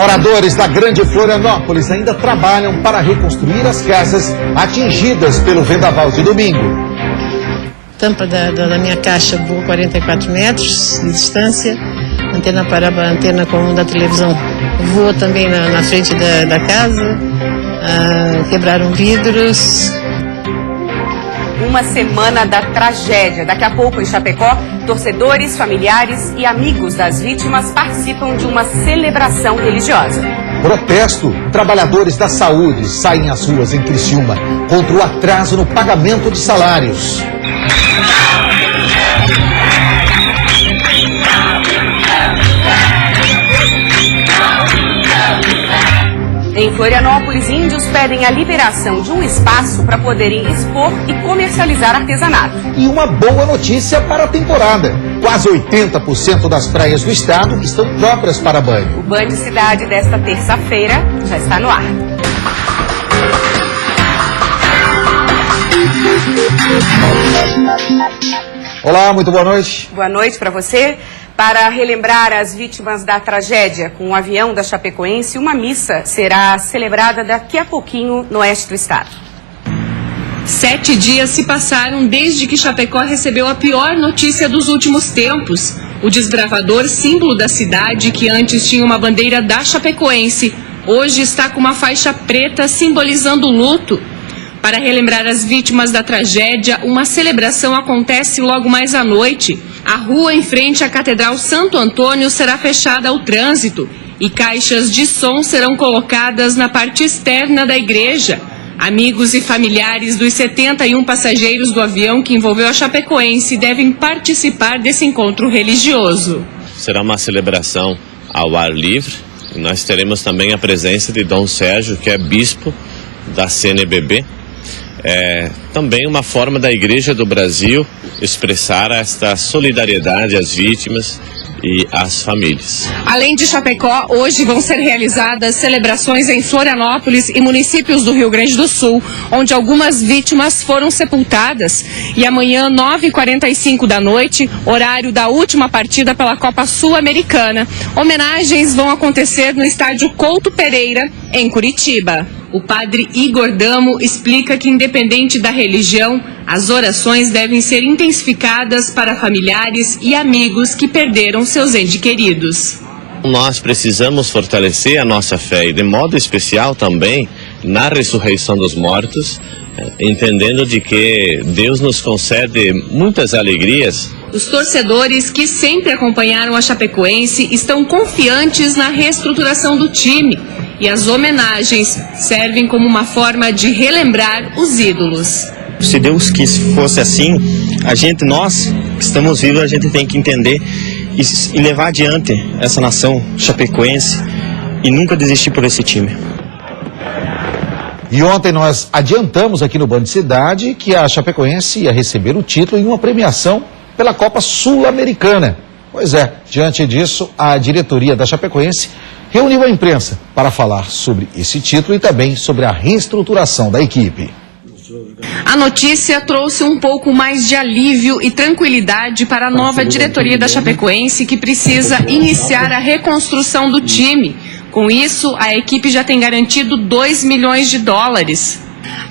Moradores da Grande Florianópolis ainda trabalham para reconstruir as casas atingidas pelo vendaval de domingo. A tampa da minha caixa voou 44 metros de distância, antena com da televisão voou também na frente da casa, quebraram vidros. Uma semana da tragédia. Daqui a pouco, em Chapecó, torcedores, familiares e amigos das vítimas participam de uma celebração religiosa. Protesto. Trabalhadores da saúde saem às ruas em Criciúma contra o atraso no pagamento de salários. Em Florianópolis, índios pedem a liberação de um espaço para poderem expor e comercializar artesanato. E uma boa notícia para a temporada. Quase 80% das praias do estado estão próprias para banho. O Banho de Cidade desta terça-feira já está no ar. Olá, muito boa noite. Boa noite para você. Para relembrar as vítimas da tragédia com o avião da Chapecoense, uma missa será celebrada daqui a pouquinho no oeste do estado. 7 dias se passaram desde que Chapecó recebeu a pior notícia dos últimos tempos. O desbravador, símbolo da cidade, que antes tinha uma bandeira da Chapecoense, hoje está com uma faixa preta simbolizando o luto. Para relembrar as vítimas da tragédia, uma celebração acontece logo mais à noite. A rua em frente à Catedral Santo Antônio será fechada ao trânsito e caixas de som serão colocadas na parte externa da igreja. Amigos e familiares dos 71 passageiros do avião que envolveu a Chapecoense devem participar desse encontro religioso. Será uma celebração ao ar livre e nós teremos também a presença de Dom Sérgio, que é bispo da CNBB. É também uma forma da Igreja do Brasil expressar esta solidariedade às vítimas e às famílias. Além de Chapecó, hoje vão ser realizadas celebrações em Florianópolis e municípios do Rio Grande do Sul, onde algumas vítimas foram sepultadas. E amanhã, 9h45 da noite, horário da última partida pela Copa Sul-Americana. Homenagens vão acontecer no estádio Couto Pereira, em Curitiba. O padre Igor Damo explica que, independente da religião, as orações devem ser intensificadas para familiares e amigos que perderam seus entes queridos. Nós precisamos fortalecer a nossa fé e, de modo especial também, na ressurreição dos mortos, entendendo de que Deus nos concede muitas alegrias. Os torcedores que sempre acompanharam a Chapecoense estão confiantes na reestruturação do time. E as homenagens servem como uma forma de relembrar os ídolos. Se Deus quis fosse assim, nós que estamos vivos, a gente tem que entender e levar adiante essa nação chapecoense e nunca desistir por esse time. E ontem nós adiantamos aqui no Banho de Cidade que a Chapecoense ia receber o título em uma premiação pela Copa Sul-Americana. Pois é, diante disso, a diretoria da Chapecoense reuniu a imprensa para falar sobre esse título e também sobre a reestruturação da equipe. A notícia trouxe um pouco mais de alívio e tranquilidade para a nova diretoria da Chapecoense, que precisa iniciar a reconstrução do time. Com isso, a equipe já tem garantido $2 milhões.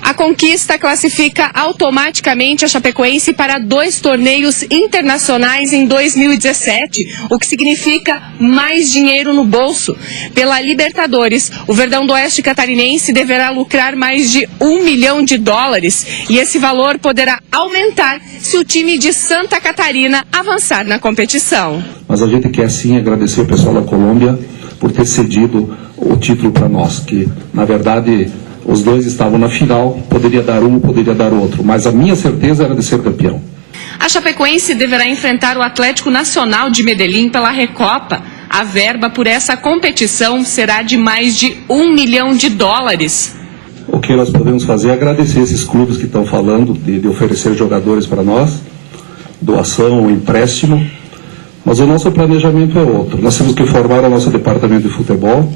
A conquista classifica automaticamente a Chapecoense para 2 torneios internacionais em 2017, o que significa mais dinheiro no bolso. Pela Libertadores, o Verdão do Oeste catarinense deverá lucrar mais de $1 milhão e esse valor poderá aumentar se o time de Santa Catarina avançar na competição. Mas a gente quer sim agradecer o pessoal da Colômbia por ter cedido o título para nós, que na verdade os dois estavam na final, poderia dar um, poderia dar outro, mas a minha certeza era de ser campeão. A Chapecoense deverá enfrentar o Atlético Nacional de Medellín pela Recopa. A verba por essa competição será de mais de $1 milhão. O que nós podemos fazer é agradecer esses clubes que estão falando de oferecer jogadores para nós, doação, empréstimo, mas o nosso planejamento é outro. Nós temos que formar o nosso departamento de futebol,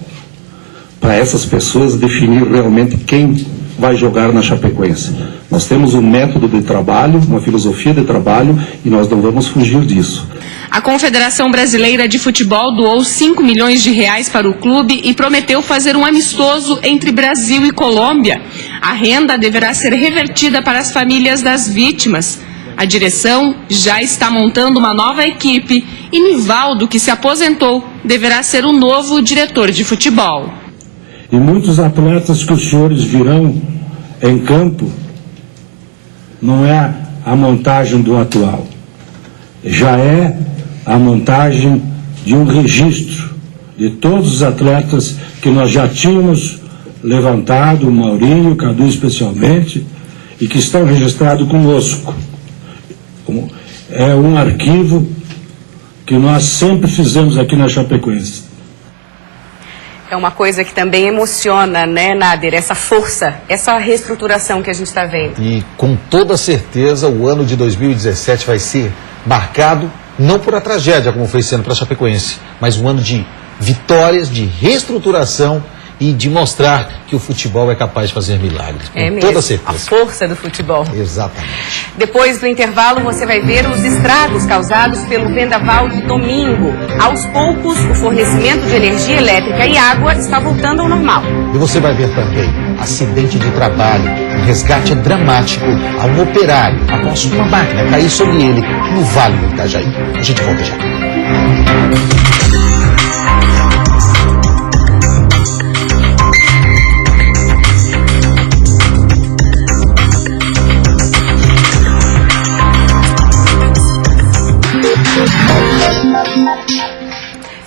para essas pessoas definir realmente quem vai jogar na Chapecoense. Nós temos um método de trabalho, uma filosofia de trabalho e nós não vamos fugir disso. A Confederação Brasileira de Futebol doou 5 milhões de reais para o clube e prometeu fazer um amistoso entre Brasil e Colômbia. A renda deverá ser revertida para as famílias das vítimas. A direção já está montando uma nova equipe e Nivaldo, que se aposentou, deverá ser o novo diretor de futebol. E muitos atletas que os senhores virão em campo não é a montagem do atual, já é a montagem de um registro de todos os atletas que nós já tínhamos levantado, o Maurinho, o Cadu especialmente, e que estão registrados conosco. É um arquivo que nós sempre fizemos aqui na Chapecoense. É uma coisa que também emociona, né, Nader? Essa força, essa reestruturação que a gente está vendo. E com toda certeza o ano de 2017 vai ser marcado não por a tragédia, como foi sendo para a Chapecoense, mas um ano de vitórias, de reestruturação e de mostrar que o futebol é capaz de fazer milagres. É com mesmo, toda certeza. a força do futebol. Exatamente. Depois do intervalo, você vai ver os estragos causados pelo vendaval de domingo. Aos poucos, o fornecimento de energia elétrica e água está voltando ao normal. E você vai ver também acidente de trabalho, um resgate dramático a um operário após uma máquina cair sobre ele no Vale do Itajaí. A gente volta já.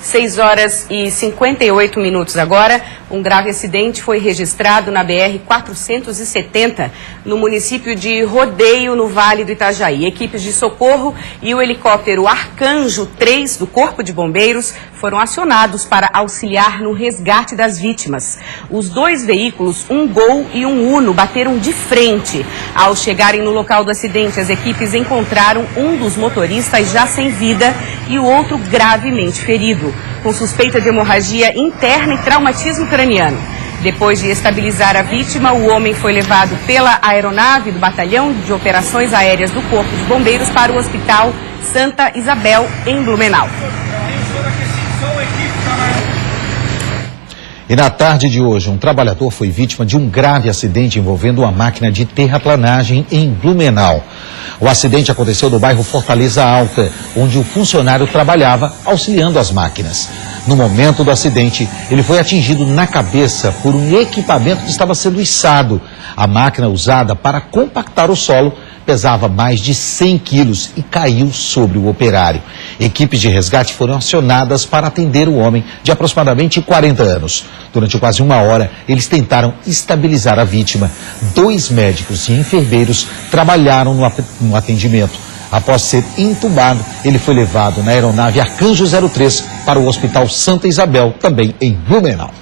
6 horas e 58 minutos agora. Um grave acidente foi registrado na BR-470, no município de Rodeio, no Vale do Itajaí. Equipes de socorro e o helicóptero Arcanjo 3 do Corpo de Bombeiros foram acionados para auxiliar no resgate das vítimas. Os dois veículos, um Gol e um Uno, bateram de frente. Ao chegarem no local do acidente, as equipes encontraram um dos motoristas já sem vida e o outro gravemente ferido, com suspeita de hemorragia interna e traumatismo craniano. Depois de estabilizar a vítima, o homem foi levado pela aeronave do Batalhão de Operações Aéreas do Corpo de Bombeiros para o Hospital Santa Isabel, em Blumenau. E na tarde de hoje, um trabalhador foi vítima de um grave acidente envolvendo uma máquina de terraplanagem em Blumenau. O acidente aconteceu no bairro Fortaleza Alta, onde o funcionário trabalhava auxiliando as máquinas. No momento do acidente, ele foi atingido na cabeça por um equipamento que estava sendo içado. A máquina usada para compactar o solo pesava mais de 100 quilos e caiu sobre o operário. Equipes de resgate foram acionadas para atender o homem de aproximadamente 40 anos. Durante quase uma hora, eles tentaram estabilizar a vítima. 2 médicos e enfermeiros trabalharam no atendimento. Após ser entubado, ele foi levado na aeronave Arcanjo 03 para o Hospital Santa Isabel, também em Blumenau.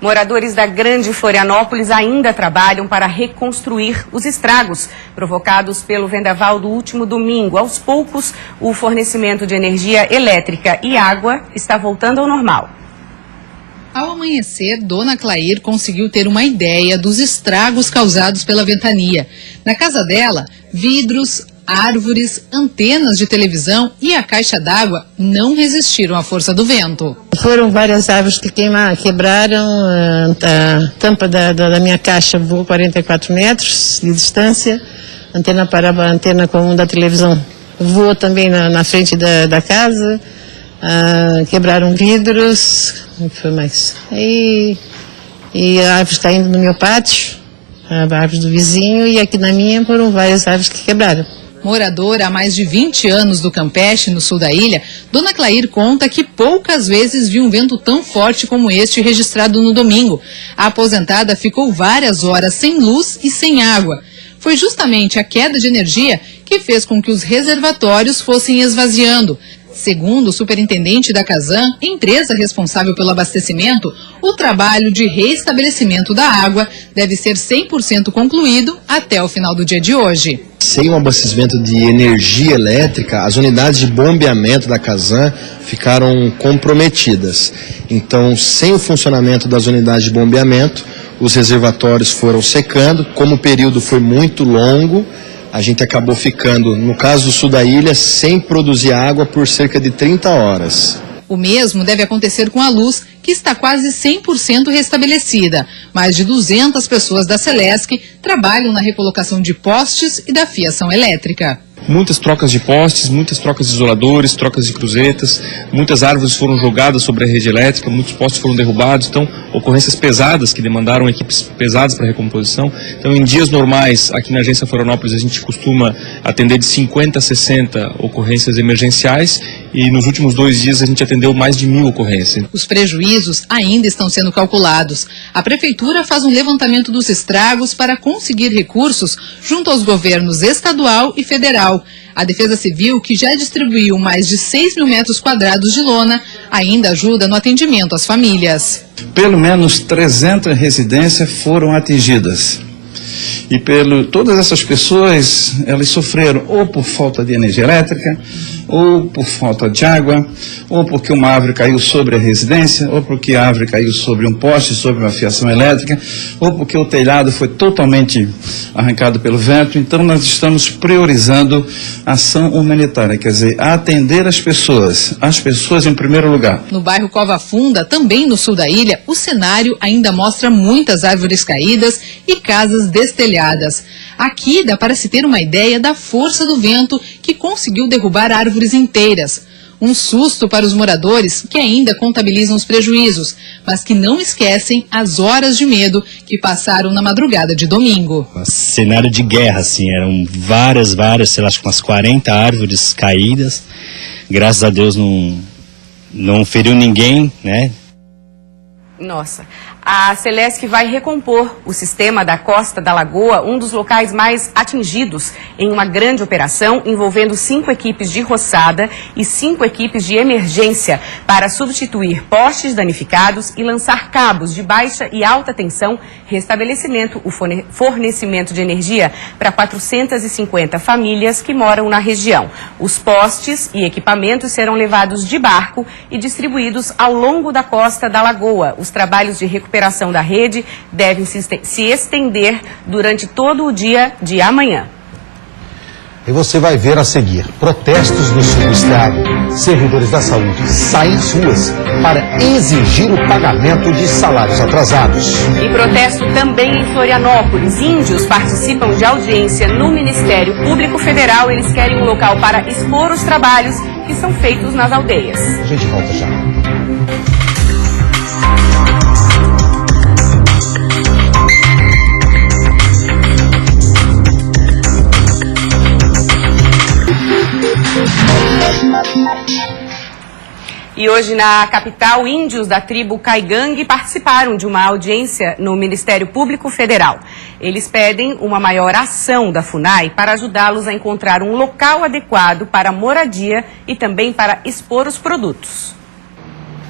Moradores da Grande Florianópolis ainda trabalham para reconstruir os estragos provocados pelo vendaval do último domingo. Aos poucos, o fornecimento de energia elétrica e água está voltando ao normal. Ao amanhecer, Dona Clair conseguiu ter uma ideia dos estragos causados pela ventania. Na casa dela, vidros, árvores, antenas de televisão e a caixa d'água não resistiram à força do vento. Foram várias árvores que quebraram, a tampa da minha caixa voou 44 metros de distância, antena parava, a antena comum da televisão voou também na frente da casa, quebraram vidros, o que foi mais? E árvores caindo no meu pátio, árvores do vizinho, e aqui na minha foram várias árvores que quebraram. Moradora há mais de 20 anos do Campeche, no sul da ilha, Dona Clair conta que poucas vezes viu um vento tão forte como este registrado no domingo. A aposentada ficou várias horas sem luz e sem água. Foi justamente a queda de energia que fez com que os reservatórios fossem esvaziando. Segundo o superintendente da Casan, empresa responsável pelo abastecimento, o trabalho de reestabelecimento da água deve ser 100% concluído até o final do dia de hoje. Sem o abastecimento de energia elétrica, as unidades de bombeamento da Casan ficaram comprometidas. Então, sem o funcionamento das unidades de bombeamento, os reservatórios foram secando. Como o período foi muito longo, a gente acabou ficando, no caso do sul da ilha, sem produzir água por cerca de 30 horas. O mesmo deve acontecer com a luz, que está quase 100% restabelecida. Mais de 200 pessoas da Celesc trabalham na recolocação de postes e da fiação elétrica. Muitas trocas de postes, muitas trocas de isoladores, trocas de cruzetas, muitas árvores foram jogadas sobre a rede elétrica, muitos postes foram derrubados, então ocorrências pesadas que demandaram equipes pesadas para recomposição. Então em dias normais, aqui na agência Florianópolis, a gente costuma atender de 50 a 60 ocorrências emergenciais e nos últimos 2 dias a gente atendeu mais de 1.000 ocorrências. Os prejuízos ainda estão sendo calculados. A Prefeitura faz um levantamento dos estragos para conseguir recursos junto aos governos estadual e federal. A Defesa Civil, que já distribuiu mais de 6 mil metros quadrados de lona, ainda ajuda no atendimento às famílias. Pelo menos 300 residências foram atingidas. E todas essas pessoas, elas sofreram ou por falta de energia elétrica, ou por falta de água, ou porque uma árvore caiu sobre a residência, ou porque a árvore caiu sobre um poste, sobre uma fiação elétrica, ou porque o telhado foi totalmente arrancado pelo vento. Então nós estamos priorizando ação humanitária, quer dizer, atender as pessoas em primeiro lugar. No bairro Cova Funda, também no sul da ilha, o cenário ainda mostra muitas árvores caídas e casas destelhadas. Aqui dá para se ter uma ideia da força do vento que conseguiu derrubar árvores inteiras. Um susto para os moradores que ainda contabilizam os prejuízos, mas que não esquecem as horas de medo que passaram na madrugada de domingo. Cenário de guerra, assim, eram várias, sei lá, acho que umas 40 árvores caídas. Graças a Deus não feriu ninguém, né? Nossa. A Celesc vai recompor o sistema da Costa da Lagoa, um dos locais mais atingidos em uma grande operação envolvendo 5 equipes de roçada e 5 equipes de emergência para substituir postes danificados e lançar cabos de baixa e alta tensão, restabelecimento o fornecimento de energia para 450 famílias que moram na região. Os postes e equipamentos serão levados de barco e distribuídos ao longo da Costa da Lagoa. Os trabalhos de recuperação da rede devem se estender durante todo o dia de amanhã. E você vai ver a seguir: protestos no sul do estado. Servidores da saúde saem às ruas para exigir o pagamento de salários atrasados. E protesto também em Florianópolis. Índios participam de audiência no Ministério Público Federal. Eles querem um local para expor os trabalhos que são feitos nas aldeias. A gente volta já. E hoje na capital, índios da tribo Caigangue participaram de uma audiência no Ministério Público Federal. Eles pedem uma maior ação da FUNAI para ajudá-los a encontrar um local adequado para moradia e também para expor os produtos.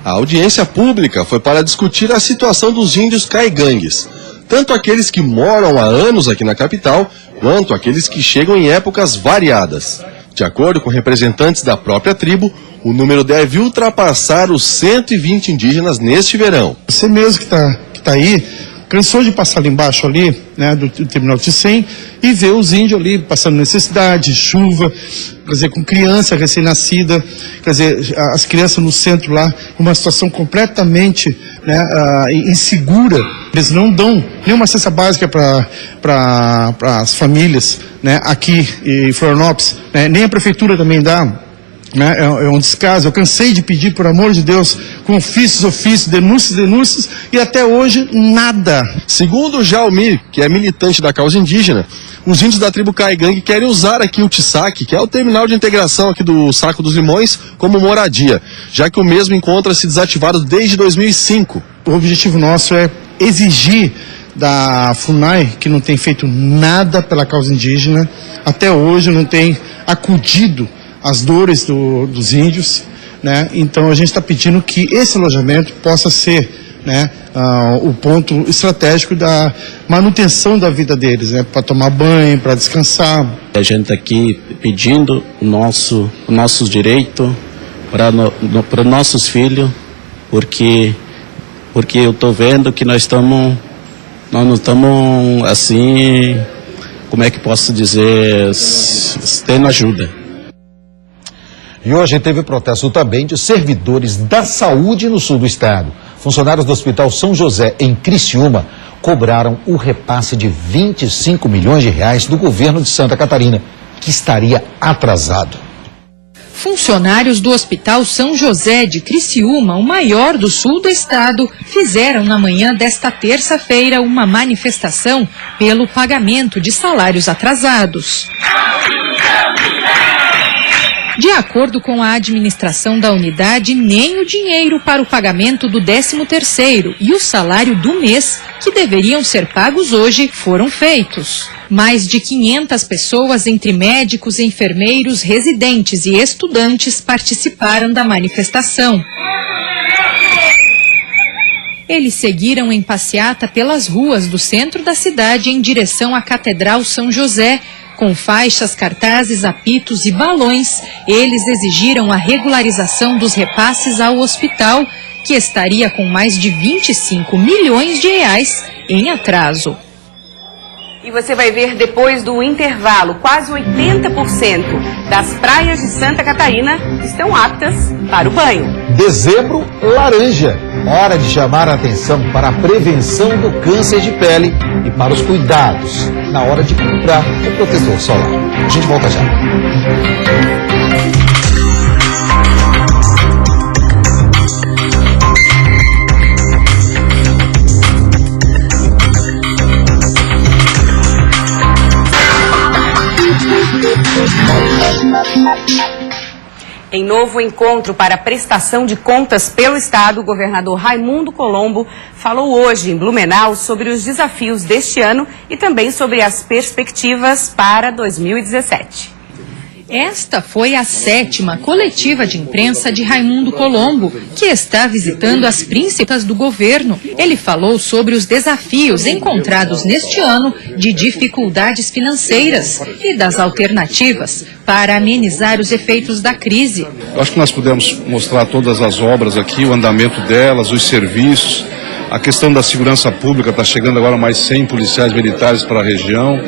A audiência pública foi para discutir a situação dos índios caigangues, tanto aqueles que moram há anos aqui na capital, quanto aqueles que chegam em épocas variadas. De acordo com representantes da própria tribo, o número deve ultrapassar os 120 indígenas neste verão. Você mesmo que tá aí, cansou de passar ali embaixo ali, né, do terminal de 100 e ver os índios ali passando necessidade, chuva, quer dizer, com criança recém-nascida, quer dizer, as crianças no centro lá, uma situação completamente, né, insegura. Eles não dão nenhuma cesta básica para as famílias, né, aqui em Florianópolis, né, nem a prefeitura também dá. Né, é um descaso. Eu cansei de pedir, por amor de Deus, com ofícios, denúncias, e até hoje nada. Segundo o Jaumir, que é militante da causa indígena, os índios da tribo Caigangue querem usar aqui o Tissac, que é o terminal de integração aqui do Saco dos Limões, como moradia, já que o mesmo encontra-se desativado desde 2005. O objetivo nosso é exigir da FUNAI, que não tem feito nada pela causa indígena, até hoje não tem acudido as dores dos índios, né? Então a gente está pedindo que esse alojamento possa ser, né, o ponto estratégico da manutenção da vida deles, né, para tomar banho, para descansar. A gente está aqui pedindo o nosso direito para nossos filhos, porque eu estou vendo que nós não estamos assim como é que posso dizer, tendo ajuda. E hoje teve protesto também de servidores da saúde no sul do estado. Funcionários do Hospital São José, em Criciúma, cobraram o repasse de 25 milhões de reais do governo de Santa Catarina, que estaria atrasado. Funcionários do Hospital São José de Criciúma, o maior do sul do estado, fizeram na manhã desta terça-feira uma manifestação pelo pagamento de salários atrasados. De acordo com a administração da unidade, nem o dinheiro para o pagamento do 13º e o salário do mês, que deveriam ser pagos hoje, foram feitos. Mais de 500 pessoas, entre médicos, enfermeiros, residentes e estudantes, participaram da manifestação. Eles seguiram em passeata pelas ruas do centro da cidade em direção à Catedral São José. Com faixas, cartazes, apitos e balões, eles exigiram a regularização dos repasses ao hospital, que estaria com mais de 25 milhões de reais em atraso. E você vai ver depois do intervalo, quase 80% das praias de Santa Catarina estão aptas para o banho. Dezembro laranja. Hora de chamar a atenção para a prevenção do câncer de pele e para os cuidados na hora de comprar o protetor solar. A gente volta já. Em novo encontro para prestação de contas pelo Estado, o governador Raimundo Colombo falou hoje em Blumenau sobre os desafios deste ano e também sobre as perspectivas para 2017. Esta foi a 7ª coletiva de imprensa de Raimundo Colombo, que está visitando as principais do governo. Ele falou sobre os desafios encontrados neste ano de dificuldades financeiras e das alternativas para amenizar os efeitos da crise. Eu acho que nós pudemos mostrar todas as obras aqui, o andamento delas, os serviços. A questão da segurança pública, está chegando agora mais 100 policiais militares para a região,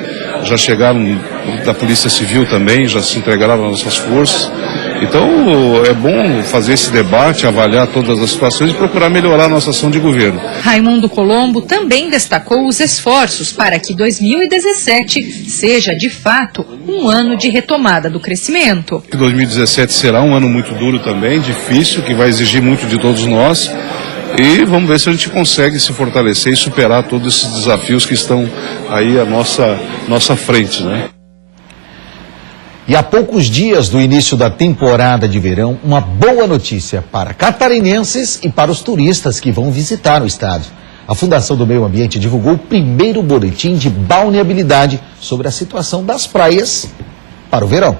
já chegaram da Polícia Civil também, já se entregaram às nossas forças. Então é bom fazer esse debate, avaliar todas as situações e procurar melhorar a nossa ação de governo. Raimundo Colombo também destacou os esforços para que 2017 seja de fato um ano de retomada do crescimento. 2017 será um ano muito duro também, difícil, que vai exigir muito de todos nós. E vamos ver se a gente consegue se fortalecer e superar todos esses desafios que estão aí à nossa frente, né? E a poucos dias do início da temporada de verão, uma boa notícia para catarinenses e para os turistas que vão visitar o estado. A Fundação do Meio Ambiente divulgou o primeiro boletim de balneabilidade sobre a situação das praias para o verão.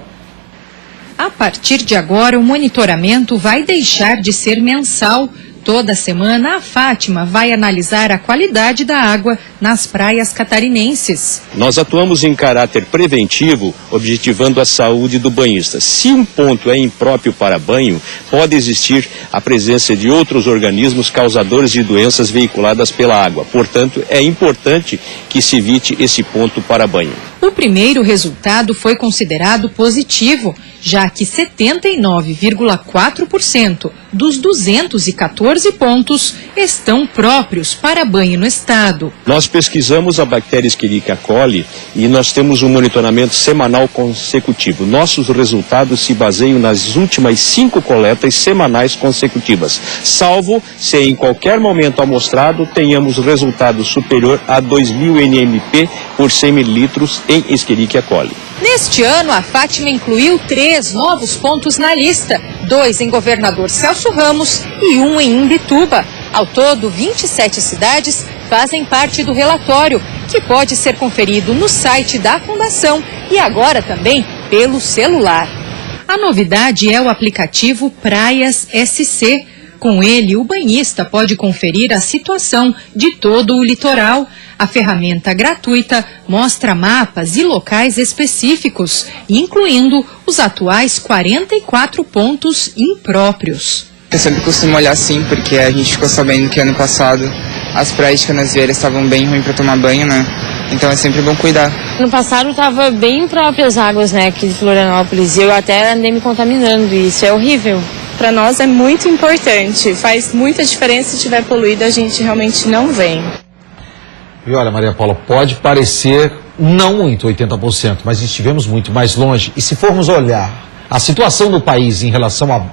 A partir de agora, o monitoramento vai deixar de ser mensal. Toda semana, a Fátima vai analisar a qualidade da água nas praias catarinenses. Nós atuamos em caráter preventivo, objetivando a saúde do banhista. Se um ponto é impróprio para banho, pode existir a presença de outros organismos causadores de doenças veiculadas pela água. Portanto, é importante que se evite esse ponto para banho. O primeiro resultado foi considerado positivo, já que 79,4% dos 214 pontos estão próprios para banho no estado. Nós pesquisamos a bactéria Escherichia coli e nós temos um monitoramento semanal consecutivo. Nossos resultados se baseiam nas últimas 5 coletas semanais consecutivas, salvo se em qualquer momento amostrado tenhamos resultado superior a 2.000 NMP por 100 mililitros em Escherichia coli. Neste ano, a Fátima incluiu 3 novos pontos na lista, 2 em Governador Celso Ramos e 1 em Imbituba. Ao todo, 27 cidades fazem parte do relatório, que pode ser conferido no site da Fundação e agora também pelo celular. A novidade é o aplicativo Praias SC. Com ele, o banhista pode conferir a situação de todo o litoral. A ferramenta gratuita mostra mapas e locais específicos, incluindo os atuais 44 pontos impróprios. Eu sempre costumo olhar sim, porque a gente ficou sabendo que ano passado as praias canasvieiras estavam bem ruins para tomar banho, né? Então é sempre bom cuidar. No passado estava bem próprio as águas, né, aqui de Florianópolis, e eu até andei me contaminando, e isso é horrível. Para nós é muito importante, faz muita diferença. Se estiver poluído, a gente realmente não vem. E olha, Maria Paula, pode parecer não muito, 80%, mas estivemos muito mais longe. E se formos olhar a situação do país em relação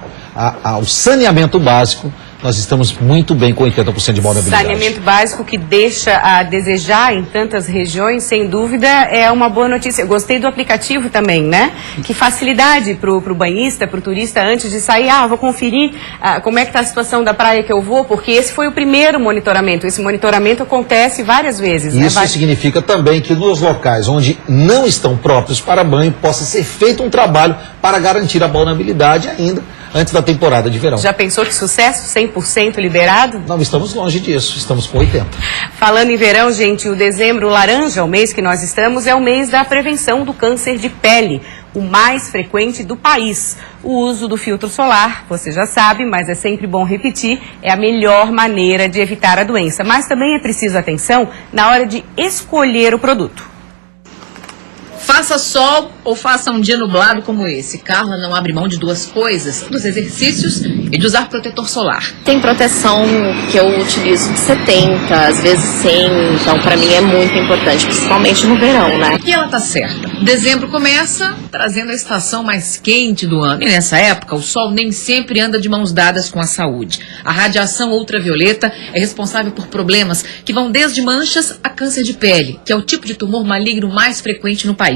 ao saneamento básico, nós estamos muito bem com 80% de vulnerabilidade. Saneamento básico que deixa a desejar em tantas regiões, sem dúvida, é uma boa notícia. Eu gostei do aplicativo também, né? Que facilidade para o banhista, para o turista, antes de sair, vou conferir como é que está a situação da praia que eu vou, porque esse foi o primeiro monitoramento. Esse monitoramento acontece várias vezes. Isso significa também que nos locais onde não estão próprios para banho, possa ser feito um trabalho para garantir a vulnerabilidade ainda antes da temporada de verão. Já pensou que sucesso? 100% liberado? Não estamos longe disso, estamos com 80%. Falando em verão, gente, o dezembro laranja, o mês que nós estamos, é o mês da prevenção do câncer de pele, o mais frequente do país. O uso do filtro solar, você já sabe, mas é sempre bom repetir, é a melhor maneira de evitar a doença. Mas também é preciso atenção na hora de escolher o produto. Faça sol ou faça um dia nublado como esse, Carla não abre mão de duas coisas, dos exercícios e de usar protetor solar. Tem proteção que eu utilizo de 70, às vezes 100, então para mim é muito importante, principalmente no verão, né? E ela tá certa. Dezembro começa trazendo a estação mais quente do ano. E nessa época, o sol nem sempre anda de mãos dadas com a saúde. A radiação ultravioleta é responsável por problemas que vão desde manchas a câncer de pele, que é o tipo de tumor maligno mais frequente no país.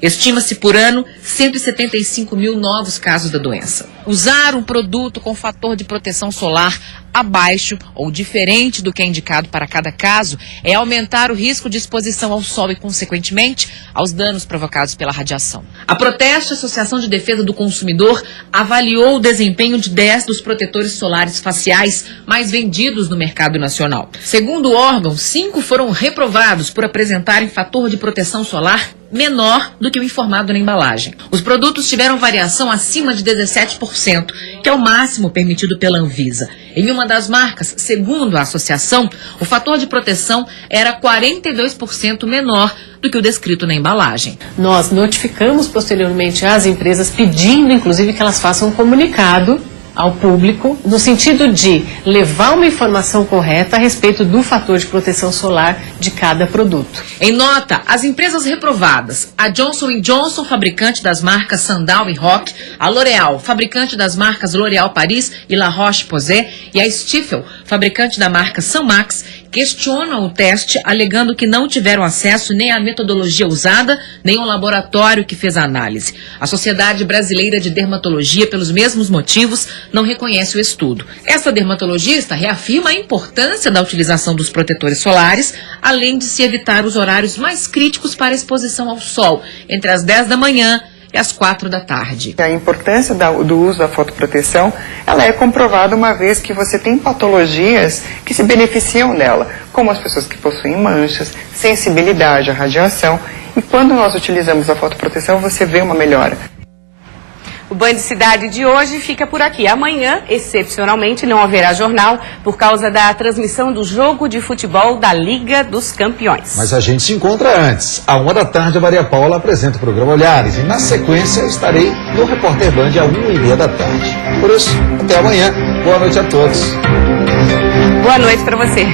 Estima-se por ano 175 mil novos casos da doença. Usar um produto com fator de proteção solar abaixo ou diferente do que é indicado para cada caso é aumentar o risco de exposição ao sol e, consequentemente, aos danos provocados pela radiação. A Proteste, Associação de Defesa do Consumidor, avaliou o desempenho de 10 dos protetores solares faciais mais vendidos no mercado nacional. Segundo o órgão, 5 foram reprovados por apresentarem fator de proteção solar menor do que o informado na embalagem. Os produtos tiveram variação acima de 17%, que é o máximo permitido pela Anvisa. Em uma das marcas, segundo a associação, o fator de proteção era 42% menor do que o descrito na embalagem. Nós notificamos posteriormente as empresas pedindo, inclusive, que elas façam um comunicado ao público, no sentido de levar uma informação correta a respeito do fator de proteção solar de cada produto. Em nota, as empresas reprovadas, a Johnson & Johnson, fabricante das marcas Sandal e Rock, a L'Oréal, fabricante das marcas L'Oréal Paris e La Roche-Posay, e a Stifel, fabricante da marca Sanmax, questionam o teste, alegando que não tiveram acesso nem à metodologia usada, nem ao laboratório que fez a análise. A Sociedade Brasileira de Dermatologia, pelos mesmos motivos, não reconhece o estudo. Essa dermatologista reafirma a importância da utilização dos protetores solares, além de se evitar os horários mais críticos para a exposição ao sol, entre as 10 da manhã e às 4 da tarde. A importância do uso da fotoproteção, ela é comprovada uma vez que você tem patologias que se beneficiam dela, como as pessoas que possuem manchas, sensibilidade à radiação, e quando nós utilizamos a fotoproteção, você vê uma melhora. O Band Cidade de hoje fica por aqui. Amanhã, excepcionalmente, não haverá jornal por causa da transmissão do jogo de futebol da Liga dos Campeões. Mas a gente se encontra antes. À 1 da tarde, a Maria Paula apresenta o programa Olhares. E na sequência, estarei no Repórter Band à 1h30 da tarde. Por isso, até amanhã. Boa noite a todos. Boa noite para você.